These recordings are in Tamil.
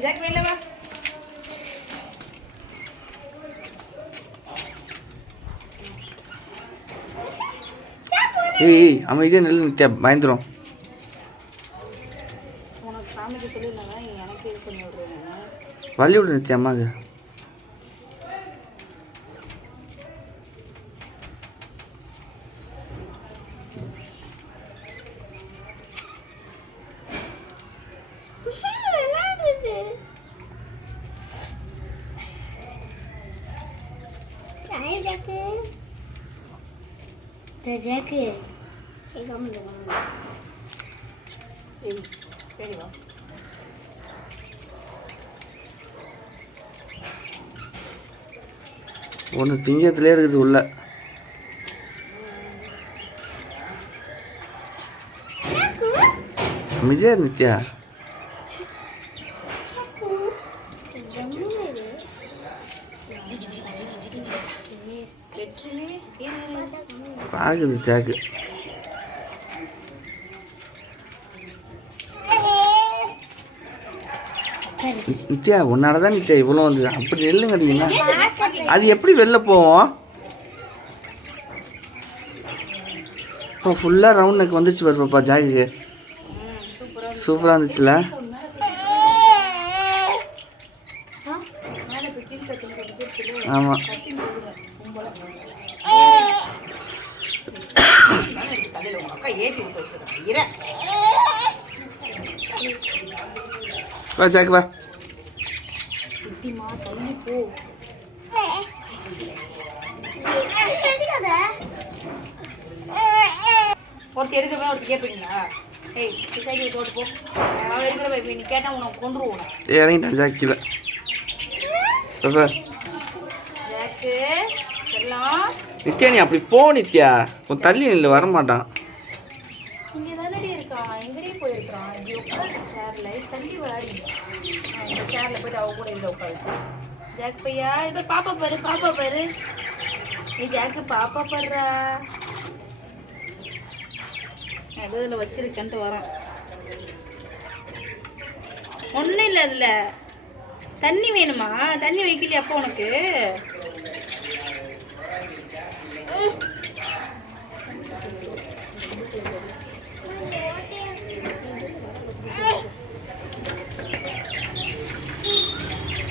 ஜாக் வெளில வா. ஏய் அமைதியா நெல் நித்யா பயந்துரும். உனக்கு சாமிக்கு சொல்லிருந்தாங்க எனக்கு இது பண்ணி விடுறேன். வள்ளி விடு நித்யா அம்மாக்கு. ஒன்று திங்கத்துலேயே இருக்குது உள்ள. அமைதியா நித்யா. ஆகுது ஜாக்கு. நித்யா உன்னாலதான் நித்யா இவ்வளோ வந்தது. அப்படி நெல்லுங்கட்டீங்கன்னா அது எப்படி வெளில போவோம்? இப்போ ஃபுல்லாக ரவுண்ட் நெக் வந்துச்சு பாருப்பா ஜாக்குக்கு. சூப்பராக இருந்துச்சுல. ஆமாம் வா ஜாக்கு வா. ஒருத்தி எடுக்கிறப்ப ஒருத்தி கேட்பீங்களா? ஏய் சைக்கிள் தோட்டு போ. அவன் எடுக்கிறப்ப இப்போ நீ கேட்டால் உனக்கு கொண்டுருவோம். இறங்கிட்டான் ஜாக்கில். ஜாக்கு எல்லாம் நித்யா நீ அப்படி போ நித்யா. உன் தள்ளி நில்லு வரமாட்டான். இங்கே தானடி இருக்கான். எங்கடி போயிருக்கான்? இப்படி உட்காந்து சேரில் தள்ளி வாடி. இந்த சேரில் போய்ட்டு அவ கூட இதில் உட்காந்து. ஜாக் பையா இப்போ பாப்பா பாரு பாப்பா பாரு. நீ ஜாக்கு பாப்பா பாடுறா. ஏதோ இதில் வச்சிருக்கன்ட்டு வரான். ஒன்றும் இல்லை அதில். தண்ணி வேணுமா? தண்ணி வைக்கலையா அப்போ உனக்கு?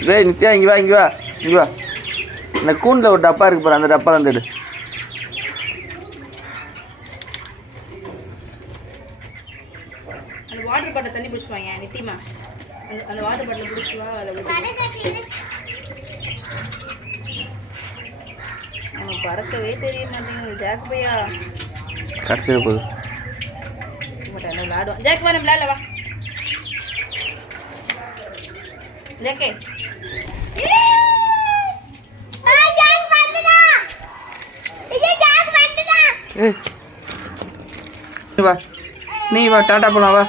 டேய் நித்யா இங்கே வா இங்கே வா இங்கே வா. இந்த கூண்டில் ஒரு டப்பா இருக்கு பாரு, அந்த டப்பா வந்துடு. அந்த வாட்டர் பாட்டில் தண்ணி பிடிச்சிட்டு வாங்க நித்தியமா. அந்த வாட்டர் பாட்டில் பிடிச்சிட்டு வா. அதில் அவனுக்கு பறக்கவே தெரிய மாட்டேங்குது ஜாக் பையா. கடைசியில போகுது. விளாடுவான் ஜாக். வா நம்ம விளாட்ல வா ஜாக்கே. வா நீ வா டாட்டா போலாம் வா.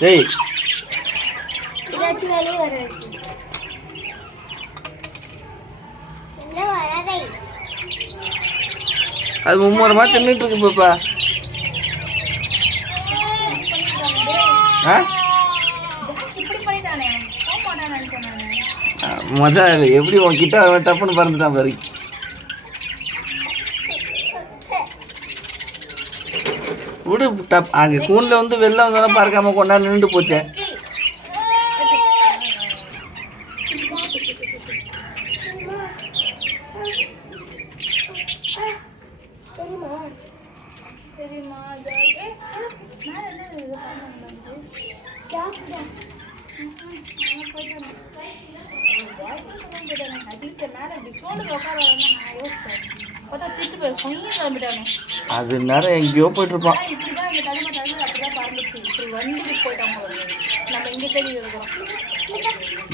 டேய் அது மும்மரமா தின்னுட்டு இருக்கு பாப்பா. முதல்ல எப்படி உன்கிட்ட டப்புன்னு பறந்துட்டான் பாரு. விடு டப். அங்கே கூண்டில் வந்து வெளில வந்தோன்னா பறக்காம கொண்டாந்து நின்று போச்சே. அது நேரம் எங்கேயோ போயிட்டு இருப்பான்.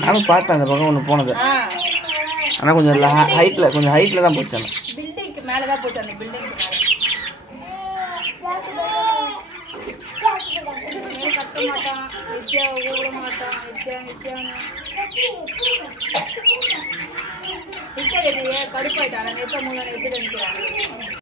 நானும் பார்த்தேன் அந்த பக்கம் ஒன்று போனது. ஆனால் கொஞ்சம் ஹைட்டில் தான் போச்சு. நிற்க மாட்டான், நித்யாவை கூப்பிட மாட்டான், நித்யான்னு நித்யா கருப்பாயிட்டான். நான் நிற்க முடியல, நிற்க நிற்கிறான்.